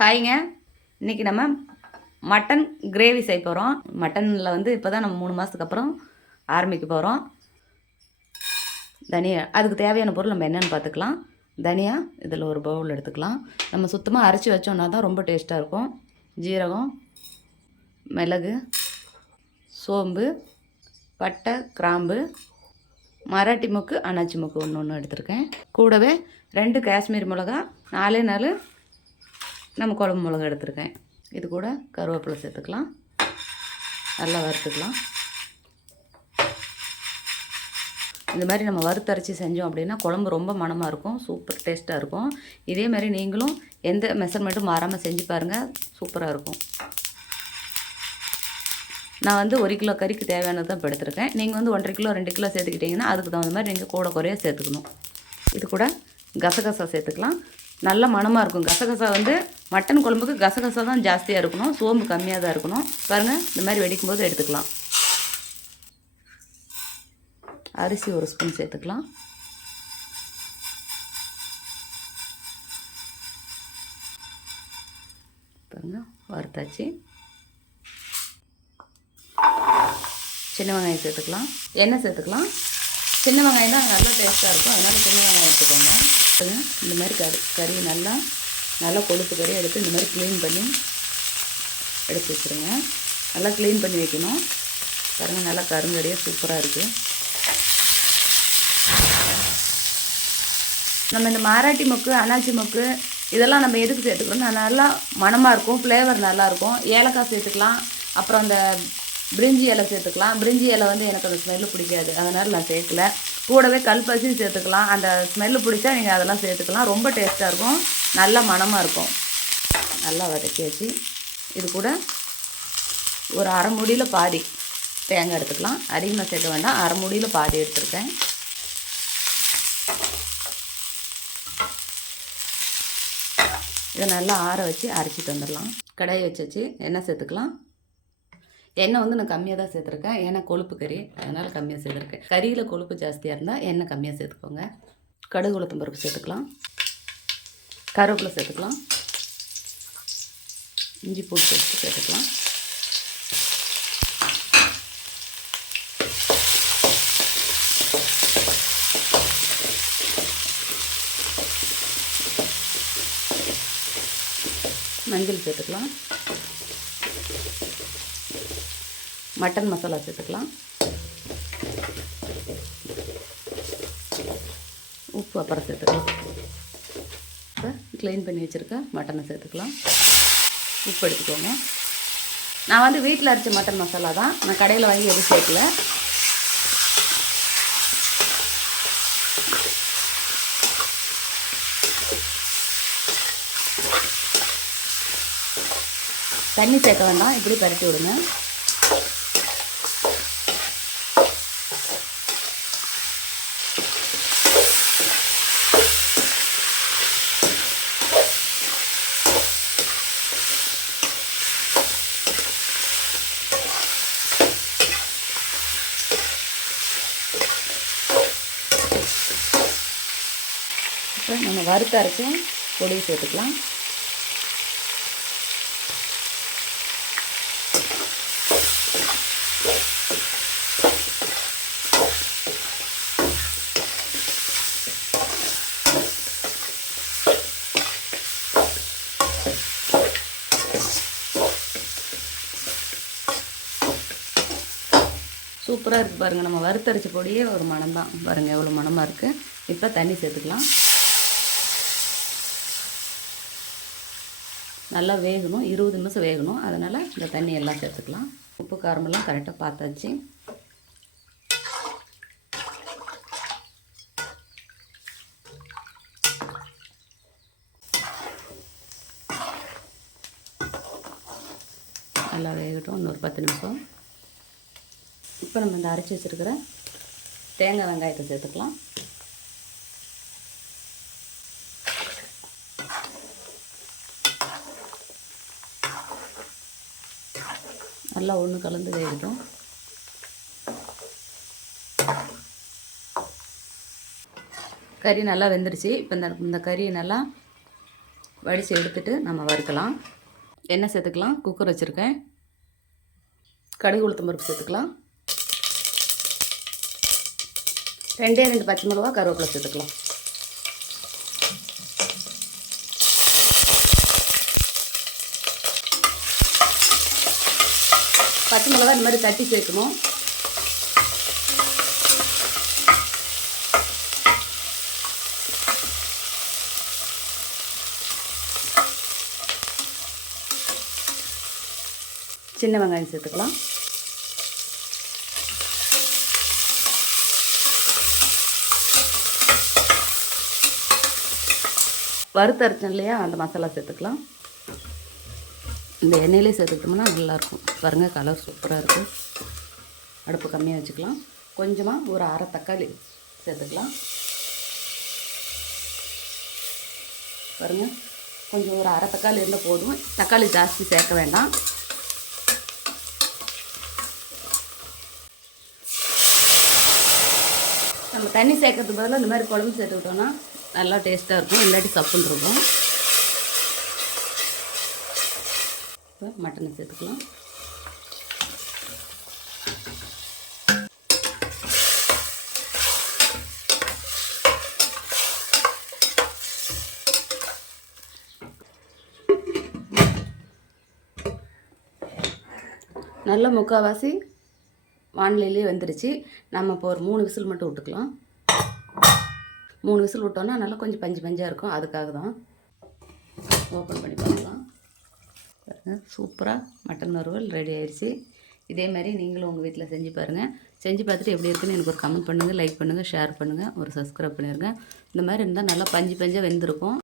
ஹாய்ங்க. இன்றைக்கி நம்ம mutton gravy செய்ய போகிறோம் மட்டனில் வந்து இப்போ தான் நம்ம மூணு மாதத்துக்கு அப்புறம் ஆரம்பிக்க போகிறோம் தனியா அதுக்கு தேவையான பொருள் நம்ம என்னென்னு பார்த்துக்கலாம். தனியா இதில் ஒரு பவுல் எடுத்துக்கலாம். நம்ம சுத்தமாக அரைச்சி வச்சோம்னா தான் ரொம்ப டேஸ்ட்டாக இருக்கும். ஜீரகம் மிளகு சோம்பு பட்டை கிராம்பு மராட்டி முக்கு அன்னாச்சி முக்கு ஒன்று ஒன்று எடுத்திருக்கேன். கூடவே ரெண்டு காஷ்மீர் மிளகா நாலே நாலு நம்ம குழம்பு மிளகா எடுத்திருக்கேன். இது கூட கருவேப்பிலை சேர்த்துக்கலாம். நல்லா வறுத்துக்கலாம். இந்த மாதிரி நம்ம வறுத்தரைச்சி செஞ்சோம் அப்படின்னா குழம்பு ரொம்ப மணமாக இருக்கும் சூப்பர் டேஸ்ட்டாக இருக்கும். இதே மாதிரி நீங்களும் எந்த மெஷர்மெண்ட்டும் மாறாமல் செஞ்சு பாருங்கள் சூப்பராக இருக்கும். நான் வந்து ஒரு கிலோ கறிக்கு தேவையானது தான் இப்போ நீங்கள் வந்து ஒன்றரை கிலோ ரெண்டு கிலோ சேர்த்துக்கிட்டிங்கன்னா அதுக்கு தகுந்த மாதிரி நீங்கள் கூட குறைய சேர்த்துக்கணும். இது கூட கசகசா சேர்த்துக்கலாம். நல்ல மணமாக இருக்கும். கசகசா வந்து மட்டன் குழம்புக்கு கசகசா தான் ஜாஸ்தியாக இருக்கணும் சோம்பு கம்மியாக தான் இருக்கணும். பாருங்கள் இந்த மாதிரி வெடிக்கும் போது எடுத்துக்கலாம். அரிசி ஒரு ஸ்பூன் சேர்த்துக்கலாம். பாருங்கள் வறுத்தாச்சு. சின்ன வெங்காயம் சேர்த்துக்கலாம். எண்ணெய் சேர்த்துக்கலாம். சின்ன வெங்காயம் தான் நல்லா டேஸ்ட்டாக இருக்கும். அதனால் சின்ன வெங்காயம் எடுத்துக்கோங்க. இந்த மாதிரி கறி கறி நல்லா நல்லா கொழுப்பு கறி எடுத்து இந்த மாதிரி க்ளீன் பண்ணி எடுத்து வச்சுருங்க. நல்லா க்ளீன் பண்ணி வைக்கணும். பாருங்கள் நல்லா கருங்கடியாக சூப்பராக இருக்குது நம்ம இந்த மராட்டி மொக்கு அனாச்சி மொக்கு இதெல்லாம் நம்ம எதுக்கு சேர்த்துக்கிறோம்னா நல்லா மணமாக இருக்கும் ஃப்ளேவர் நல்லாயிருக்கும் ஏலக்காய் சேர்த்துக்கலாம். அப்புறம் அந்த பிரிஞ்சி இலை சேர்த்துக்கலாம். பிரிஞ்சி இலை வந்து எனக்கு அந்த ஸ்மெல்லு பிடிக்காது. அதனால் நான் சேர்க்கல. கூடவே கல்பசி சேர்த்துக்கலாம். அந்த ஸ்மெல்லு பிடிச்சா நீங்கள் அதெல்லாம் சேர்த்துக்கலாம். ரொம்ப டேஸ்ட்டாக இருக்கும். நல்ல மணமாக இருக்கும். நல்லா வதக்கி வச்சு இது கூட ஒரு அரை முடியில் பாதி தேங்காய் எடுத்துக்கலாம். அதிகமாக சேர்க்க வேண்டாம். அரை முடியில் பாதி எடுத்துருக்கேன். இதை நல்லா ஆற வச்சு அரைச்சிட்டு வந்துடலாம். கடாயை வச்சு எண்ணெய் சேர்த்துக்கலாம். எண்ணெய் வந்து நான் கம்மியாக தான் சேர்த்துருக்கேன். ஏன்னா கொழுப்பு கறி. அதனால் கம்மியாக சேர்த்துருக்கேன். கறியில் கொழுப்பு ஜாஸ்தியாக இருந்தால் எண்ணெய் கம்மியாக சேர்த்துக்கோங்க. கடுகு உளுத்தம் பருப்பு சேர்த்துக்கலாம். கருவேப்பிலை சேர்த்துக்கலாம். இஞ்சி பூண்டு பேஸ்ட்டு சேர்த்துக்கலாம். மஞ்சள் சேர்த்துக்கலாம். மட்டன் மசாலா சேர்த்துக்கலாம். உப்பு அப்புறம் சேர்த்துக்கலாம். க்ளீன் பண்ணி வச்சுருக்க மட்டனை சேர்த்துக்கலாம். உப்பு எடுத்துக்கோங்க. நான் வந்து வீட்டில் அரைச்ச மட்டன் மசாலா தான். நான் கடையில் வாங்கி எதுவும் சேர்க்கல. தண்ணி சேர்க்க வேண்டாம். இப்படி பரட்டி விடுங்க. இப்போ நம்ம வறுத்து அரைச்ச பொடி சேர்த்துக்கலாம். சூப்பராக இருக்குது பாருங்கள் நம்ம வறுத்தரிச்ச பொடியே ஒரு மனம் தான் பாருங்கள் எவ்வளோ மணமாக இருக்குது இப்போ தண்ணி சேர்த்துக்கலாம். நல்லா வேகணும் இருபது நிமிஷம் வேகணும். அதனால் இந்த தண்ணி எல்லாம் சேர்த்துக்கலாம். உப்பு காரமெல்லாம் கரெக்டாக பார்த்தாச்சு. நல்லா வேகட்டும் இன்னொரு பத்து நிமிஷம். இப்போ நம்ம இந்த அரைச்சி வச்சுருக்கிற தேங்காய் வெங்காயத்தை சேர்த்துக்கலாம். நல்லா ஒன்று கலந்து வேகட்டும். கறி நல்லா வெந்துருச்சு. இப்போ இந்த இந்த கறியை நல்லா வடித்து எடுத்துட்டு நம்ம வறுக்கலாம். எண்ணெய் சேர்த்துக்கலாம். குக்கர் வச்சுருக்கேன். கடுகு உளுத்தம் பருப்பு சேர்த்துக்கலாம். ரெண்டே ரெண்டு பச்சை மிளகா கருவேப்பிலை சேர்த்துக்கலாம். பச்சை மிளகா இந்த மாதிரி தட்டி சேர்க்கணும். சின்ன வெங்காயம் சேர்த்துக்கலாம். வறுத்தரைச்சோம் இல்லையா அந்த மசாலா சேர்த்துக்கலாம். இந்த எண்ணெயிலே சேர்த்துக்கிட்டோம்னா நல்லாயிருக்கும். பாருங்கள் கலர் சூப்பராக இருக்கும் அடுப்பு கம்மியாக வச்சுக்கலாம். கொஞ்சமாக ஒரு அரை தக்காளி சேர்த்துக்கலாம். பாருங்கள் கொஞ்சம் ஒரு அரை தக்காளி இருந்தால் போதும். தக்காளி ஜாஸ்தி சேர்க்க வேண்டாம். நம்ம தண்ணி சேர்க்கறதுக்கு பதிலாக இந்த மாதிரி குழம்பு சேர்த்துக்கிட்டோன்னா நல்லா டேஸ்ட்டாக இருக்கும். இல்லாட்டி சப்புன்னு இருக்கும். இப்போ மட்டனை சேர்த்துக்கலாம். நல்ல முக்கால்வாசி வானிலையிலே வந்துருச்சு. நம்ம இப்போ ஒரு மூணு விசில் மட்டும் விட்டுக்கலாம். மூணு விசில் விட்டோன்னா நல்லா கொஞ்சம் பஞ்சு பஞ்சாக இருக்கும். அதுக்காக தான் ஓப்பன் பண்ணி பார்க்கலாம். சூப்பராக மட்டன் வறுவல் ரெடி ஆயிடுச்சு. இதே மாதிரி நீங்களும் உங்கள் வீட்டில் செஞ்சு பாருங்கள் செஞ்சு பார்த்துட்டு எப்படி இருக்குன்னு எனக்கு ஒரு கமெண்ட் பண்ணுங்கள் லைக் பண்ணுங்கள் ஷேர் பண்ணுங்கள் ஒரு சப்ஸ்கிரைப் பண்ணிடுங்க இந்த மாதிரி இருந்தால் நல்லா பஞ்சு பஞ்சாக வெந்திருக்கும்.